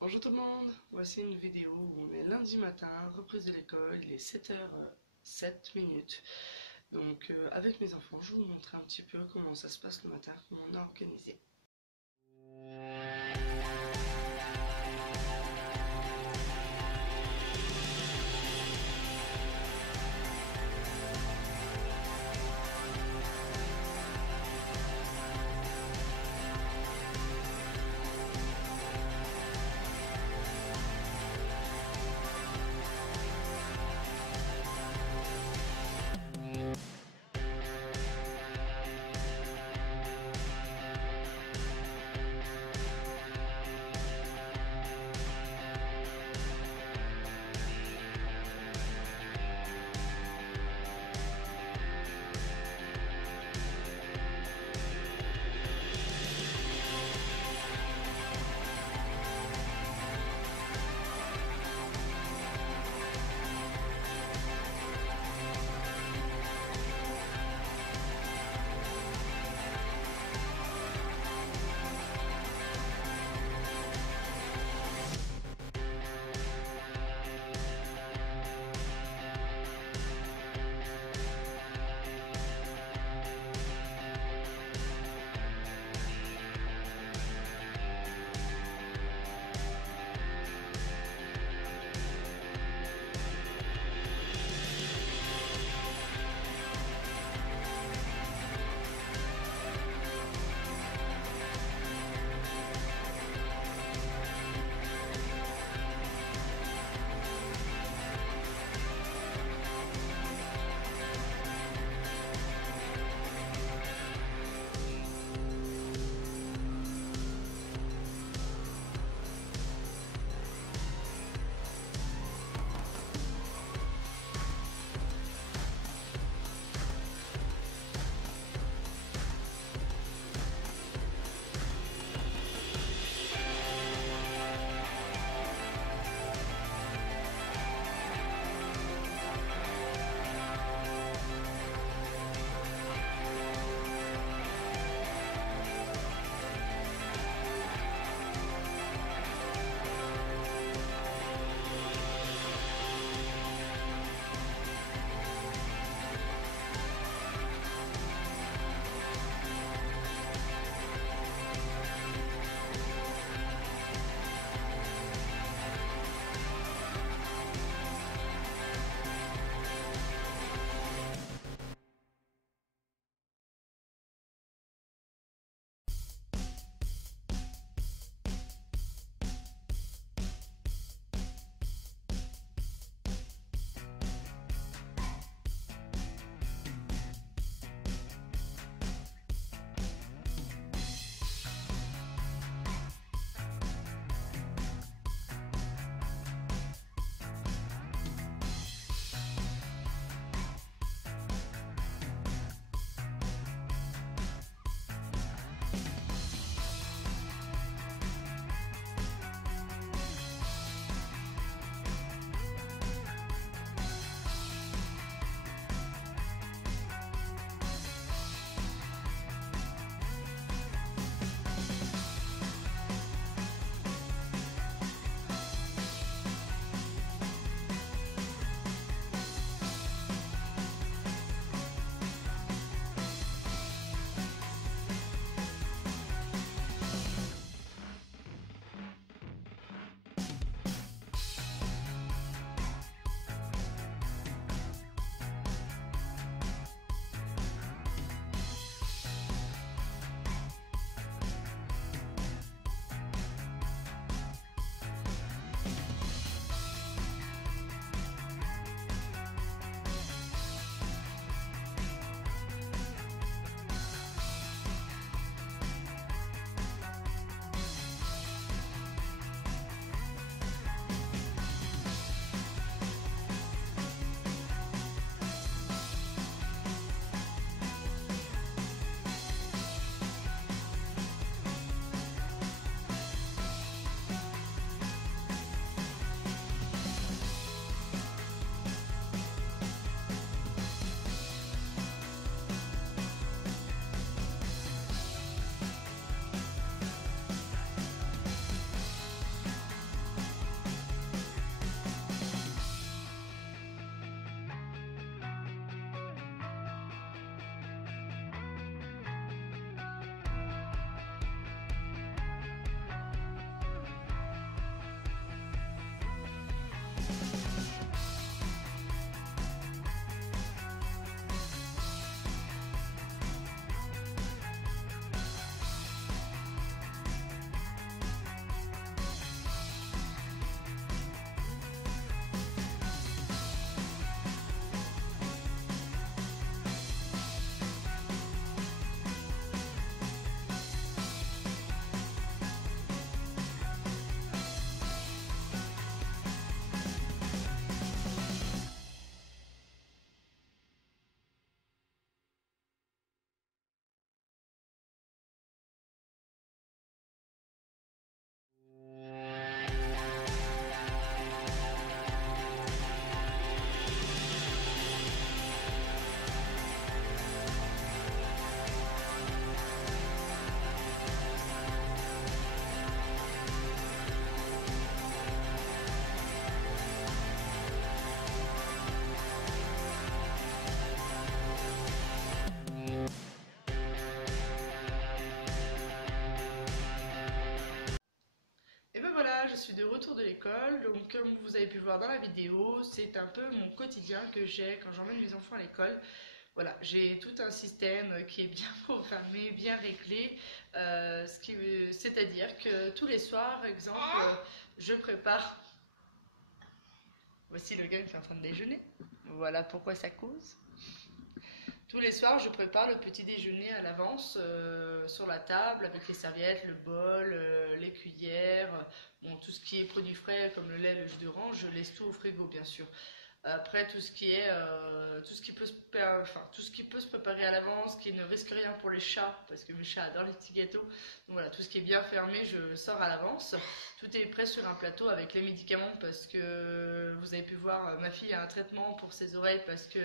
Bonjour tout le monde, voici une vidéo où on est lundi matin, reprise de l'école, il est 7h07 minutes. Donc avec mes enfants, je vais vous montrer un petit peu comment ça se passe le matin, comment on a organisé. l'école. Donc comme vous avez pu voir dans la vidéo, c'est un peu mon quotidien que j'ai quand j'emmène mes enfants à l'école. Voilà, j'ai tout un système qui est bien programmé, bien réglé, c'est-à-dire que tous les soirs, exemple, je prépare. Voici le gars qui est en train de déjeuner. Voilà pourquoi ça cause. Tous les soirs, je prépare le petit déjeuner à l'avance sur la table avec les serviettes, le bol, les cuillères, bon, tout ce qui est produits frais comme le lait, le jus d'orange, je laisse tout au frigo bien sûr. Après, tout ce qui peut se préparer à l'avance, qui ne risque rien pour les chats, parce que mes chats adorent les petits gâteaux. Donc voilà, tout ce qui est bien fermé, je sors à l'avance. Tout est prêt sur un plateau avec les médicaments, parce que vous avez pu voir, ma fille a un traitement pour ses oreilles, parce que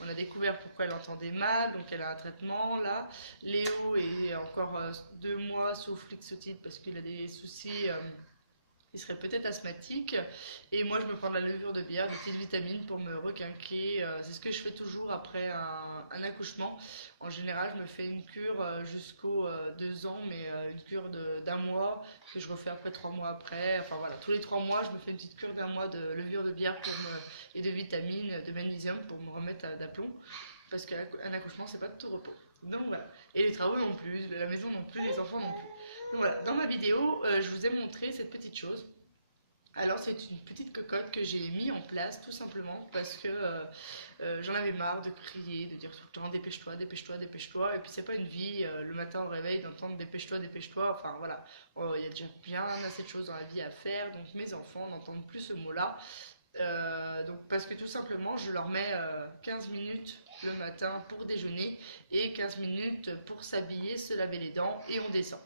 on a découvert pourquoi elle entendait mal, donc elle a un traitement là. Léo est encore 2 mois sous Flixotide, parce qu'il a des soucis. Il serait peut-être asthmatique. Et moi, je me prends de la levure de bière, des petites vitamines pour me requinquer. C'est ce que je fais toujours après un accouchement. En général, je me fais une cure jusqu'aux 2 ans, mais une cure d'un mois que je refais après 3 mois après. Enfin voilà, tous les 3 mois, je me fais une petite cure d'un mois de levure de bière et de vitamines, de magnésium pour me remettre d'aplomb. Parce qu'un accouchement, c'est pas de tout repos. Donc voilà. Et les travaux non plus, la maison non plus, les enfants non plus. Donc voilà, dans ma vidéo, je vous ai montré cette petite chose. Alors c'est une petite cocotte que j'ai mis en place tout simplement parce que j'en avais marre de crier, de dire tout le temps dépêche-toi, dépêche-toi, dépêche-toi. Et puis c'est pas une vie, le matin au réveil d'entendre dépêche-toi, dépêche-toi. Enfin voilà, il y a déjà bien assez de choses dans la vie à faire. Donc mes enfants n'entendent plus ce mot-là. Donc parce que tout simplement je leur mets 15 minutes le matin pour déjeuner et 15 minutes pour s'habiller, se laver les dents et on descend.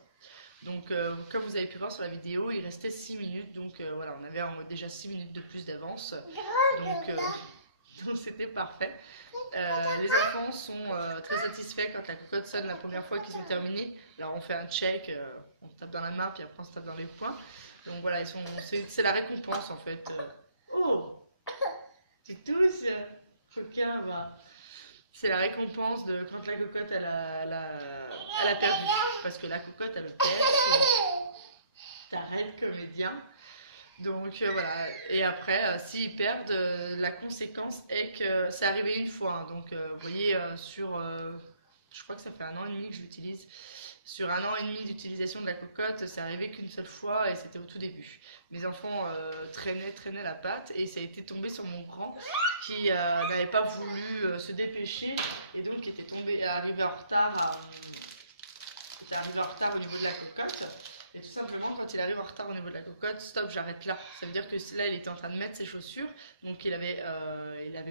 Donc comme vous avez pu voir sur la vidéo, il restait 6 minutes, donc voilà, on avait déjà 6 minutes de plus d'avance, donc c'était parfait. Les enfants sont très satisfaits quand la cocotte sonne la première fois qu'ils sont terminés. Alors on fait un check, on tape dans la main, puis après on se tape dans les poings. Donc voilà, c'est la récompense en fait. Oh, tu tousses, coquin, va. C'est la récompense de quand la cocotte elle a perdu. Parce que la cocotte elle le perd. T'arrêtes comédien. Donc voilà. Et après, s'ils perdent, la conséquence est que c'est arrivé une fois. Hein. Donc vous voyez, je crois que ça fait 1 an et demi que je l'utilise. Sur 1 an et demi d'utilisation de la cocotte, c'est arrivé qu'une seule fois et c'était au tout début. Mes enfants traînaient la patte et ça a été tombé sur mon grand qui n'avait pas voulu se dépêcher et donc arrivé en retard au niveau de la cocotte. Et tout simplement, quand il arrive en retard au niveau de la cocotte, stop, j'arrête là. Ça veut dire que là, il était en train de mettre ses chaussures, donc il avait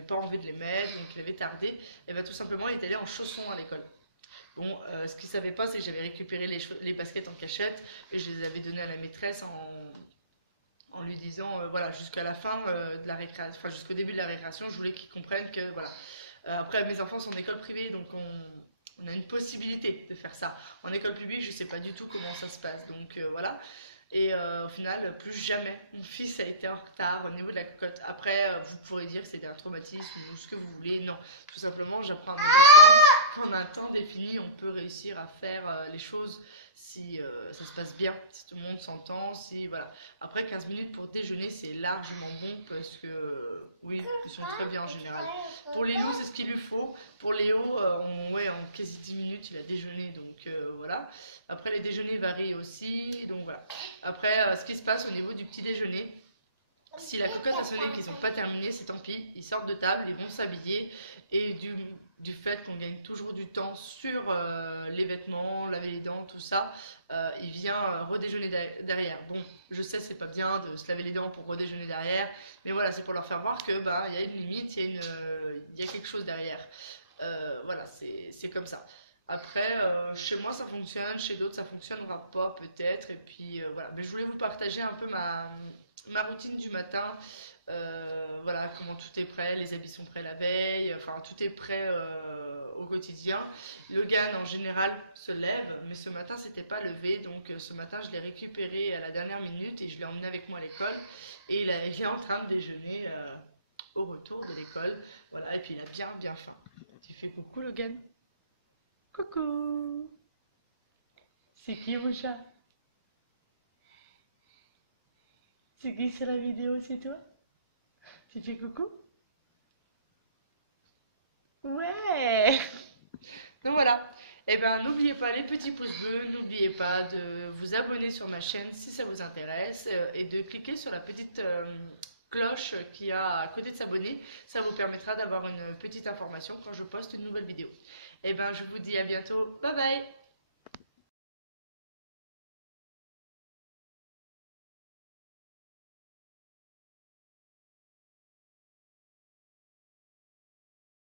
pas envie de les mettre, donc il avait tardé. Et bien tout simplement, il est allé en chaussons à l'école. Bon, ce qu'il ne savait pas, c'est que j'avais récupéré les baskets en cachette et je les avais données à la maîtresse en lui disant, voilà, jusqu'à la fin de la récréation, enfin jusqu'au début de la récréation, je voulais qu'ils comprennent que, voilà. Après, mes enfants sont en école privée, donc on a une possibilité de faire ça. En école publique, je ne sais pas du tout comment ça se passe, donc voilà. Et au final, plus jamais mon fils a été en retard au niveau de la cocotte. Après, vous pourrez dire que c'était un traumatisme ou ce que vous voulez. Non, tout simplement, j'apprends à mes enfants qu'en un temps défini, on peut réussir à faire les choses si ça se passe bien, si tout le monde s'entend, si voilà. Après 15 minutes pour déjeuner, c'est largement bon parce que oui, ils sont très bien en général. Pour Léo, c'est ce qu'il lui faut. Pour Léo, en quasi 10 minutes, il a déjeuné, donc voilà. Après, les déjeuners varient aussi, donc voilà. Après, ce qui se passe au niveau du petit déjeuner, si la cocotte a sonné et qu'ils n'ont pas terminé, c'est tant pis, ils sortent de table, ils vont s'habiller et du fait qu'on gagne toujours du temps sur les vêtements, laver les dents, tout ça, il vient redéjeuner derrière. Bon, je sais c'est pas bien de se laver les dents pour redéjeuner derrière, mais voilà, c'est pour leur faire voir que il y a une limite, il y a quelque chose derrière. Voilà, c'est comme ça. Après, chez moi ça fonctionne, chez d'autres ça fonctionnera pas peut-être. Et puis voilà, mais je voulais vous partager un peu ma routine du matin. Voilà, comment tout est prêt, les habits sont prêts la veille, enfin tout est prêt au quotidien. Logan en général se lève, mais ce matin c'était pas levé, donc ce matin je l'ai récupéré à la dernière minute et je l'ai emmené avec moi à l'école. Et il est en train de déjeuner au retour de l'école. Voilà, et puis il a bien faim. Tu fais coucou Logan? Coucou. C'est qui mon chat? C'est qui sur la vidéo, c'est toi? Tu fais coucou? Ouais! Donc voilà. Et ben n'oubliez pas les petits pouces bleus, n'oubliez pas de vous abonner sur ma chaîne si ça vous intéresse et de cliquer sur la petite cloche qui a à côté de s'abonner. Ça vous permettra d'avoir une petite information quand je poste une nouvelle vidéo. Et ben je vous dis à bientôt. Bye bye!